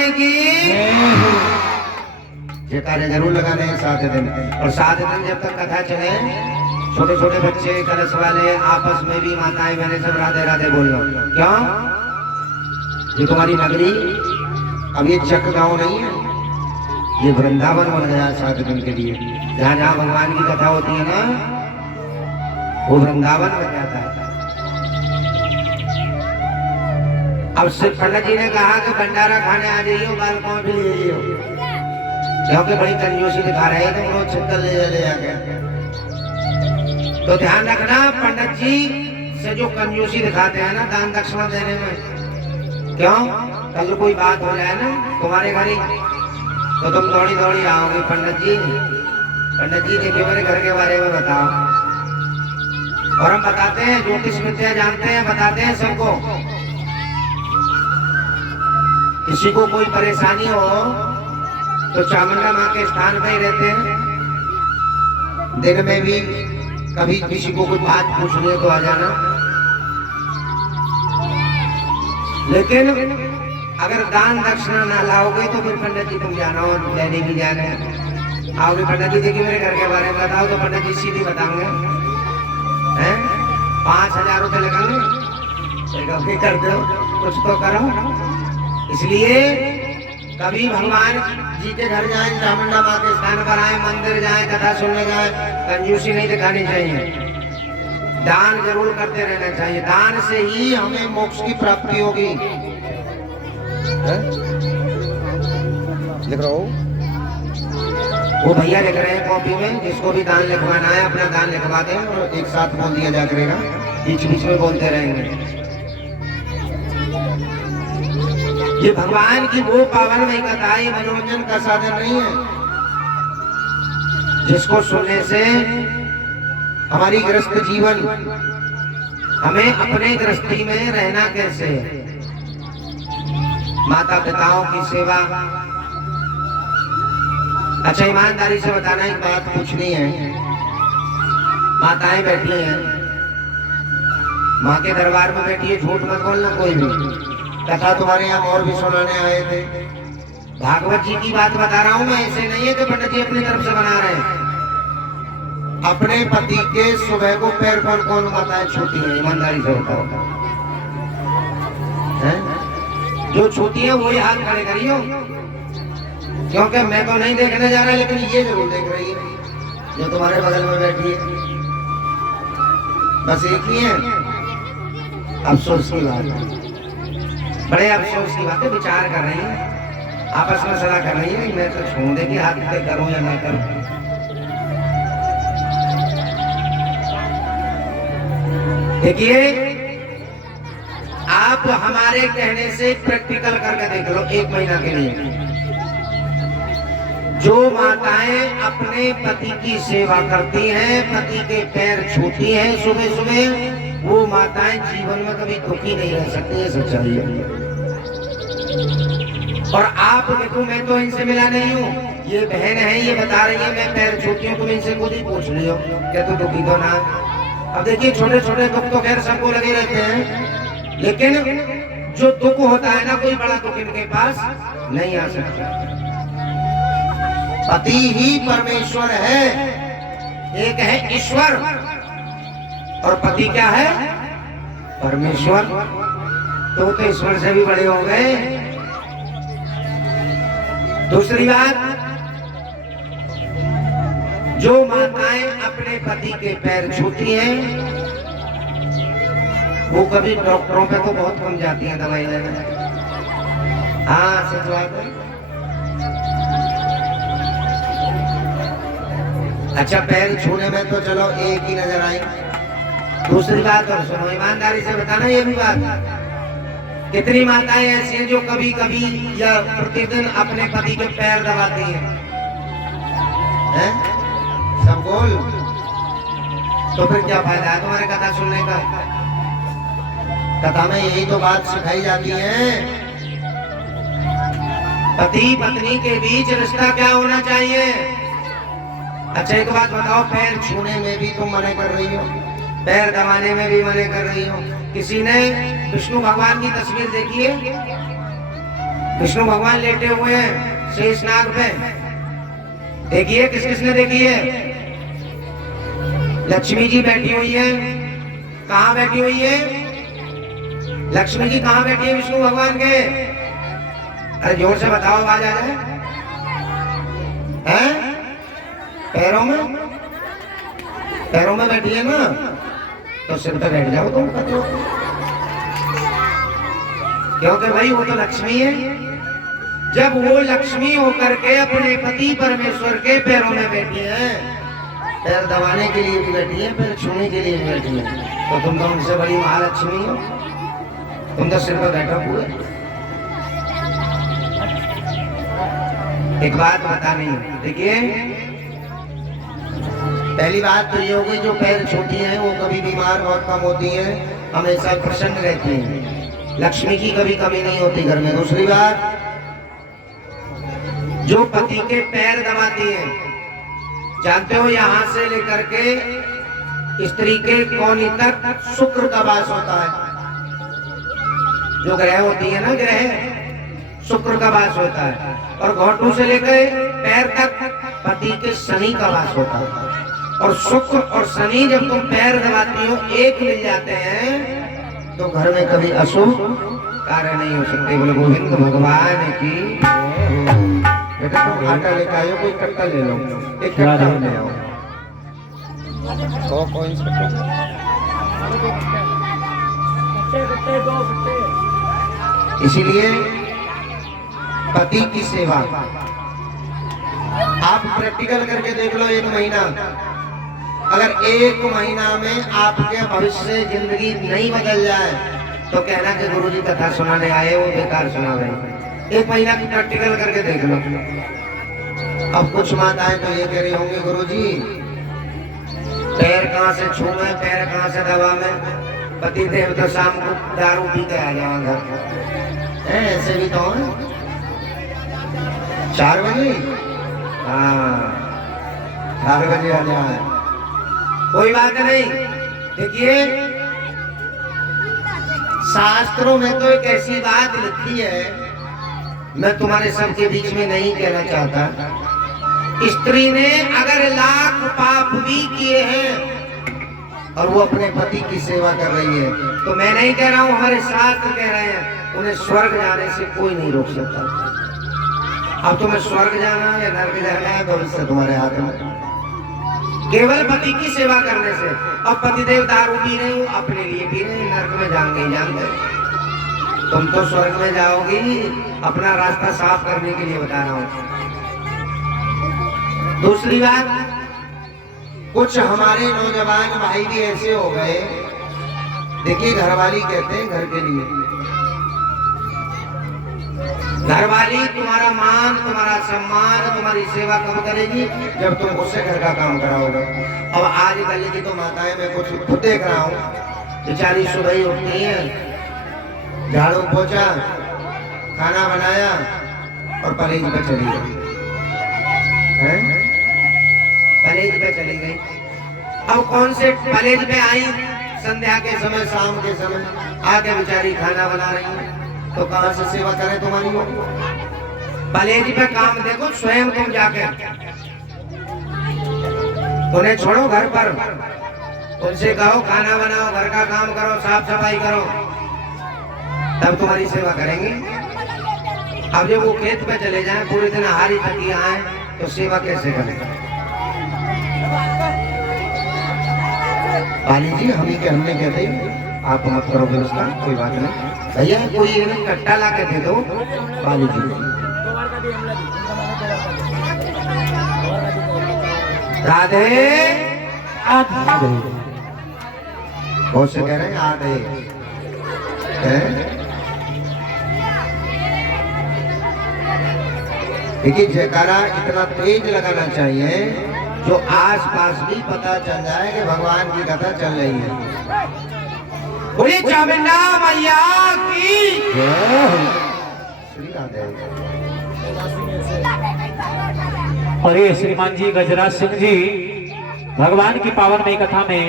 भगवान की जयकारे जरूर लगाने हैं 7 दिन। और 7 दिन जब तक कथा चले, छोटे छोटे बच्चे कलश वाले आपस में भी माताएं बहने सब राधे राधे बोल लो। क्यों? ये तुम्हारी नगरी अब ये चक गांव नहीं है, ये वृंदावन बन गया 7 दिन के लिए। जहाँ जहाँ भगवान की कथा होती है ना, वो वृंदावन बन जाता है। अब से पंडित जी ने कहा कि भंडारा खाने आ जाइए, बालकों भी ले जाइए, क्योंकि बड़ी कंजूसी दिखा रहे हैं, तो रोज छक्कर ले जाके। तो ध्यान रखना, पंडित जी से जो कंजूसी दिखाते हैं ना दान दक्षिणा देने में, क्यों? कल कोई बात हो जाए ना तुम्हारे घर ही, तो तुम दौड़ी दौड़ी आओगे, पंडित जी देखिए मेरे घर के बारे में बताओ। और हम बताते हैं, ज्योतिष विद्या जानते हैं, बताते हैं सबको। किसी को कोई परेशानी हो तो चामुंडा माँ के स्थान पे ही रहते हैं। दिन में भी कभी किसी को कोई बात पूछनी है तो आ जाना। लेकिन अगर दान दक्षिणा ना लाओगे तो फिर पंडित जी तुम जाना, और लेने भी जाना है। आओगे पंडित जी देखिए मेरे घर के बारे में बताओ, तो पंडित जी सीधी बताओगे, हैं 5,000 रुपए लगेंगे, कर दो, कुछ तो करो। इसलिए कभी भगवान जी के घर जाए, चामुंडा माँ के स्थान पर आए, मंदिर जाए, कथा सुनने जाए, कंजूसी नहीं दिखानी चाहिए। दान जरूर करते रहना चाहिए। दान से ही हमें मोक्ष की प्राप्ति होगी। लिख रहा हूँ, वो भैया लिख रहे हैं कॉपी में। जिसको भी दान लिखवाना है अपना दान लिखवा दें, और एक साथ बोल दिया जा करेगा, बीच बीच में बोलते रहेंगे। ये भगवान की वो पावन वही कथा, ये मनोरंजन का साधन नहीं है, जिसको सुनने से हमारी गृहस्थ जीवन, हमें अपने गृहस्थी में रहना कैसे, माता पिताओं की सेवा। अच्छा ईमानदारी से बताना, एक बात पूछनी है। माताएं बैठी हैं, माँ के दरबार में बैठी है, झूठ मत बोलना कोई भी। कथा तुम्हारे यहाँ और भी सुनाने आए थे। भागवत जी की बात बता रहा हूं मैं, ऐसे नहीं है कि पंडित जी अपनी तरफ से बना रहे हैं। अपने पति के सुबह को पैर पर कौन माताएं छूती हैं? ईमानदारी से बताओ, जो छूती है वही हाथ खड़े करियो, क्योंकि मैं तो नहीं देखने जा रहा, लेकिन ये जरूर देख रही है जो तुम्हारे बगल में बैठी है। बस एक ही है। अफसोस की बात है, बड़े अफसोस की बात है। विचार कर रही है, आपस में सलाह कर रही है, मैं तो छोड़ दे कि हाथ पे करूं या ना करूं। देखिए, आप हमारे कहने से प्रैक्टिकल करके देख लो 1 महीना के लिए। जो माताएं अपने पति की सेवा करती हैं, पति के पैर छूती हैं सुबह सुबह, वो माताएं जीवन में कभी दुखी नहीं रह सकती है। सच्चाई है। और आप देखो, मैं तो इनसे मिला नहीं हूँ, ये बहन है, ये बता रही है मैं पैर छूती हूँ, तुम इनसे खुद ही पूछ लियो क्या तू दुखी तो ना। अब देखिए, छोटे छोटे दुख तो खैर सबको लगे रहते हैं, लेकिन जो दुख होता है ना, कोई बड़ा दुख इनके पास नहीं आ सकता। पति ही परमेश्वर है, एक है ईश्वर और पति क्या है? परमेश्वर। तो ईश्वर से भी बड़े हो गए। दूसरी बात, जो माताएं अपने पति के पैर छूती हैं, वो कभी डॉक्टरों पे तो बहुत कम जाती हैं दवाई लेने। हाँ सच बात है। अच्छा, पैर छूने में तो चलो एक ही नजर आई। दूसरी बात और सुनो, ईमानदारी से बताना, ये भी बात, कितनी माताएं ऐसी हैं जो कभी कभी या प्रतिदिन अपने पति के पैर दबाती हैं? सब बोल। तो फिर क्या फायदा है तुम्हारे कथा सुनने का? कथा में यही तो बात सिखाई जाती है। पति पत्नी के बीच रिश्ता क्या होना चाहिए? अच्छा एक बात बताओ, पैर छूने में भी तुम मना कर रही हो, पैर दबाने में भी मना कर रही हो। किसी ने विष्णु भगवान की तस्वीर देखी है? विष्णु भगवान लेटे हुए हैं शेषनाग पे। देखिए किस किसने देखी है? लक्ष्मी जी बैठी हुई है। कहाँ बैठी हुई है लक्ष्मी जी? कहाँ बैठी है विष्णु भगवान के? अरे जोर से बताओ, आवाज आ जाए। हैं? पैरों में? पैरों में बैठी है ना, तो सिर पे बैठ जाओ तुम। क्योंकि भाई वो तो लक्ष्मी है। जब वो लक्ष्मी होकर के अपने पति परमेश्वर के पैरों में बैठी है, पैर दबाने के लिए भी बैठी है, पैर छूने के लिए भी बैठी है, तो तुम तो उनसे बड़ी महालक्ष्मी हो। तुम तो सिर पर बैठो पूरे। एक बात बतानी, देखिए पहली बात तो ये हो गई, जो पैर छूती हैं वो कभी बीमार बहुत कम होती हैं, हमेशा प्रसन्न रहती हैं। लक्ष्मी की कभी कमी नहीं होती घर में। दूसरी बात, जो पति के पैर दबाती हैं, जानते हो यहाँ से लेकर के स्त्री के कोहनी तक शुक्र का वास होता है। जो ग्रह होती है ना, ग्रह शुक्र का वास होता है। और घोटू से लेकर पैर तक पति के शनि का वास होता है। और शुक्र और शनि जब तुम पैर दबाती हो, एक मिल जाते हैं, तो घर में कभी अशुभ कार्य नहीं हो सकते। बोले गोविंद भगवान की। बेटा तुम आटा लेकर आयो, कोई कट्टा ले लो, एक कट्टा ले आओ। इसीलिए पति की सेवा आप प्रैक्टिकल करके देख लो। एक महीना, अगर एक महीना में आपके भविष्य जिंदगी नहीं बदल जाए, तो कहना कि गुरुजी कथा सुनाने आए वो बेकार सुना रहे। एक महीना की प्रैक्टिकल करके देख लो। अब कुछ माताएं तो ये कह रही होंगी, गुरुजी पैर कहाँ से छूमे, पैर कहाँ से दबा में, पति देव तो शाम को दारू पी के आ जाओ घर। ऐसे भी तो 4 बजे, हाँ 4 बजे आ जाए, कोई बात नहीं। देखिए शास्त्रों में तो एक ऐसी बात लिखी है, मैं तुम्हारे सबके बीच में नहीं कहना चाहता। स्त्री ने अगर लाख पाप भी किए हैं और वो अपने पति की सेवा कर रही है, तो मैं नहीं कह रहा हूं, हमारे शास्त्र कह रहे हैं, उन्हें स्वर्ग जाने से कोई नहीं रोक सकता। अब तुम्हें स्वर्ग जाना या नरक जाना है, भविष्य तुम्हारे हाथ में। केवल पति की सेवा करने से। अब पतिदेव दारू पी रहे हो, अपने लिए पी रहे, नरक में जाएंगे ही जाएंगे। तुम तो स्वर्ग में जाओगी। अपना रास्ता साफ करने के लिए बता रहा हूं। दूसरी बात, कुछ हमारे नौजवान भाई भी ऐसे हो गए, देखिए घरवाली कहते हैं घर के लिए। घरवाली तुम्हारा मान, तुम्हारा सम्मान, तुम्हारी सेवा कब करेगी? जब तुम उससे घर का काम कराओगे। अब आजकल की तो माताएं, मैं कुछ खुद देख रहा हूँ, बेचारी सुबह ही उठती है, झाड़ू पोछा, खाना बनाया और परहेज पे चली गई। परहेज पे चली गई। अब कौन से परहेज पे आई? संध्या के समय, शाम के समय आके बेचारी खाना बना रही है, तो कहां से सेवा करे तुम्हारी लोग? परहेज पे काम देखो, स्वयं तुम जाके उन्हें छोड़ो घर पर, उनसे कहो खाना बनाओ, घर का काम करो, साफ सफाई करो, तब तुम्हारी सेवा करेंगे। अब जब वो खेत पे चले जाएं, पूरे दिन हारी थकी आए, तो सेवा कैसे करें? पाली जी हमने कहते आप मत करो व्यवस्था, कोई बात नहीं भैया, कोई एक कट्टा ला के दे दो पाली जी। राधे आधे, बहुत से कह रहे हैं आधे। देखिए जयकारा इतना तेज लगाना चाहिए जो आस पास भी पता चल जाए कि भगवान की कथा चल रही है। बोलिए चामुंडा मैया की श्री राधे। और ये श्रीमान जी गजराज सिंह जी भगवान की पावन मई कथा में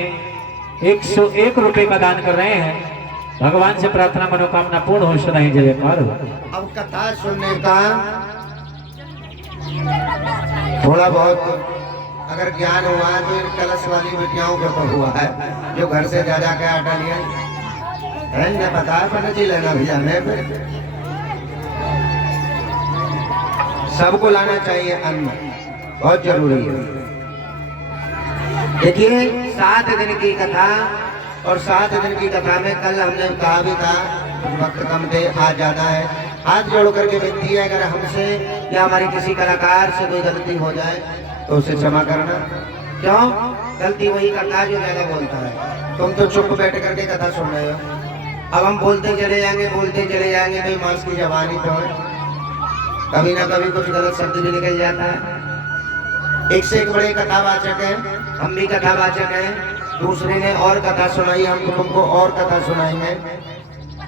101 रुपए का दान कर रहे हैं। भगवान से प्रार्थना मनोकामना पूर्ण हो सुनाई जय कर। अब कथा सुनने का थोड़ा बहुत अगर ज्ञान हुआ है तो इन कलश वाली बेटियाओं के ऊपर हुआ है, जो घर से जा जाके आटा लिया है न पता है पंडित जी लेना भी जाने पे सबको लाना चाहिए, अन्न बहुत जरूरी है। देखिए 7 दिन की कथा, और 7 दिन की कथा में कल हमने कहा भी था वक्त कम थे आज ज्यादा है। हाथ जोड़ करके विनती है अगर हमसे या हमारे किसी कलाकार से कोई गलती हो जाए तो उसे क्षमा करना। क्यों? गलती वही करता है जो ज्यादा बोलता है। तुम तो चुप बैठ करके कथा सुन रहे हो, अब हम बोलते चले जाएंगे तो मांस की जवानी तो है, कभी ना कभी कुछ गलत शब्द भी निकल जाता है। एक से एक बड़े कथावाचक है, हम भी कथावाचक हैं। दूसरे ने और कथा सुनाई, हम तो तुमको और कथा सुनाएंगे,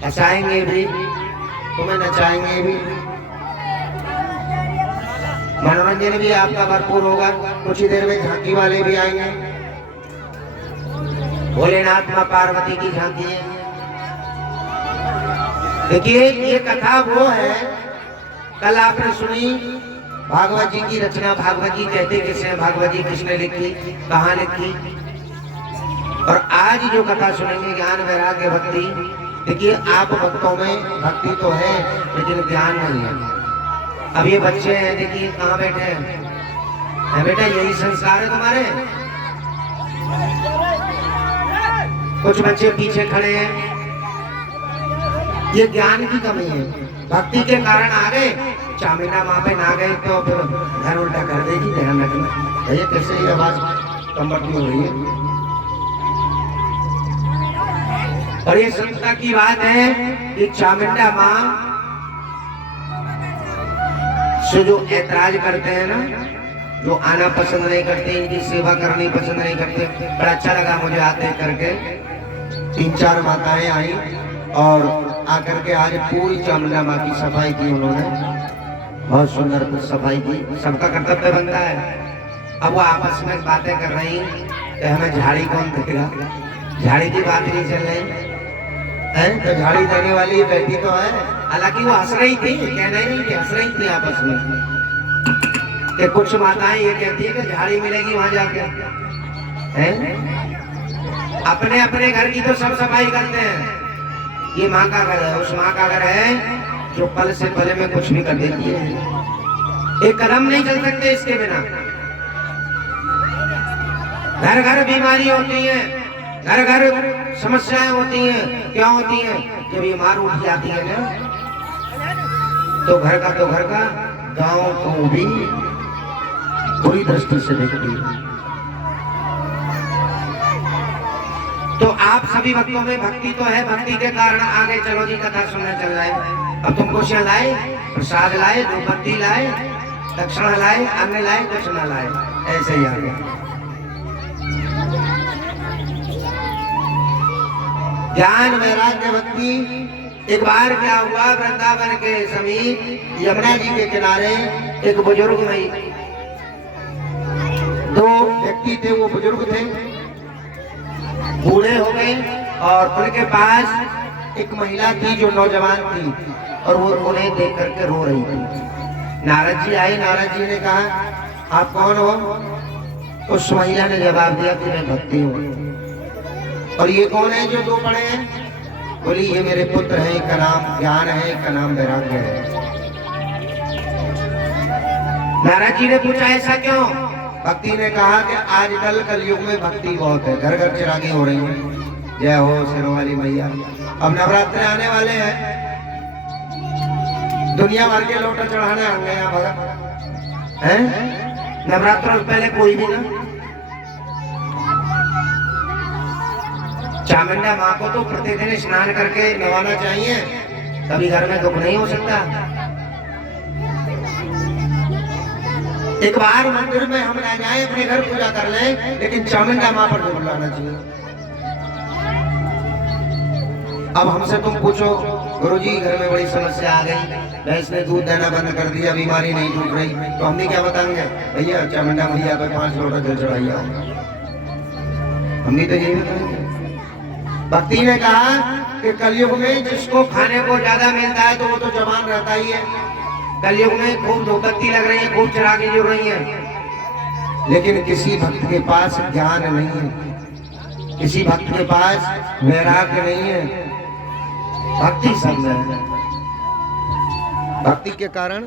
हंसाएंगे भी, तुम्हें नचाएंगे भी, मनोरंजन भी आपका भरपूर होगा। कुछ ही देर में झांकी वाले भी आएंगे, भोलेनाथ मां पार्वती की झांकी है। देखिए ये कथा वो है, कल आपने सुनी भागवत जी की रचना। भागवत जी कहते किसे? भागवत जी किसने लिखी, कहाँ लिखी? और आज जो कथा सुनेंगे ज्ञान वैराग्य भक्ति। देखिए आप भक्तों में भक्ति तो है लेकिन ज्ञान नहीं है। अब ये बच्चे हैं, देखिए कहाँ बैठे हैं बेटा, यही संस्कार है तुम्हारे। कुछ बच्चे पीछे खड़े हैं, ये ज्ञान की कमी है। भक्ति के कारण आ गए, चामिना माँ पे ना गए तो फिर घर उल्टा कर देगी। ध्यान रखना भैया, कैसे ही आवाज कमबट हो रही है। और ये संस्था की बात है कि चामुंडा माँ से जो ऐतराज करते हैं ना, जो आना पसंद नहीं करते, इनकी सेवा करनी पसंद नहीं करते, बड़ा अच्छा लगा मुझे आते करके। 3-4 माताएं आई और आकर के आज पूरी चामुंडा माँ की सफाई की उन्होंने, बहुत सुंदर सफाई की। सबका कर्तव्य बनता है। अब वो आपस में बातें कर रही कि हमें झाड़ी कौन देगा, झाड़ी की बात नहीं चल रही है, तो झाड़ी देने वाली बैठी तो है। हालांकि वो हंस रही थी, कहना ही नहीं कि हंस रही थी आपस में। कि कुछ माताएं ये कहती है कि झाड़ी मिलेगी वहां जाके, हैं? अपने अपने घर की तो सब सफाई करते हैं। ये माँ का घर है, उस माँ का घर है जो पल से पले में कुछ भी कर देती है। एक कदम नहीं चल सकते इसके बिना। घर घर बीमारी होती है, घर घर समस्याएं होती हैं। क्या होती हैं? जब बीमार उठ जाती है ना, तो घर का गांव को भी बुरी दृष्टि से देखती है। तो आप सभी भक्तों में भक्ति तो है, भक्ति के कारण आगे चलो जी कथा सुनने चल रहे हैं। अब तुम कुछ लाए, प्रसाद लाए, धूपबत्ती लाए, दक्षिणा लाए, अन्न लाए, कुछ न लाए, ऐसे ही आगे। ज्ञान वैराग्य भक्ति। एक बार क्या हुआ, वृंदावन के समीप यमुना जी के किनारे एक बुजुर्ग में 2 व्यक्ति थे। वो बुजुर्ग थे, बूढ़े हो गए, और उनके पास एक महिला थी जो नौजवान थी, और वो उन्हें देख करके रो रही थी। नारद जी आए, नारद जी ने कहा आप कौन हो? उस महिला ने जवाब दिया कि मैं भक्ति हूँ। और ये कौन है जो 2 पड़े हैं? बोली ये मेरे पुत्र हैं, इनका नाम ज्ञान है, इनका नाम वैराग्य है। नारद जी ने पूछा ऐसा क्यों? भक्ति ने कहा कि आजकल कलयुग में भक्ति बहुत है, घर घर चिरागी हो रही है। जय हो सिरों वाली मैया। अब नवरात्र आने वाले हैं, दुनिया भर के लोटा चढ़ाने आएंगे यहाँ भगत हैं। नवरात्र से पहले कोई भी ना, चामुंडा माँ को तो प्रतिदिन स्नान करके नवाना चाहिए, कभी घर में दुख नहीं हो सकता। एक बार मंदिर में हम ना जाए, अपने घर पूजा कर लें, लेकिन चामुंडा माँ पर जरूर लाना चाहिए। अब हमसे तुम पूछो गुरुजी घर में बड़ी समस्या आ गई, भैंस ने दूध देना बंद कर दिया, बीमारी नहीं छूट रही, तो हम भी क्या बताएंगे? भैया चामुंडा मैया पे 5 लोटा जल चढ़ाइए। हम भी तो यही बताएंगे। भक्ति ने कहा कि कलयुग में जिसको खाने को ज्यादा मिलता है तो वो तो जवान रहता ही है। कलयुग में खूब धूपबत्ती लग रही है, खूब चिरागी जुड़ रही है, लेकिन किसी भक्त के पास ज्ञान नहीं है, किसी भक्त के पास वैराग्य नहीं है। भक्ति सब में है। भक्ति के कारण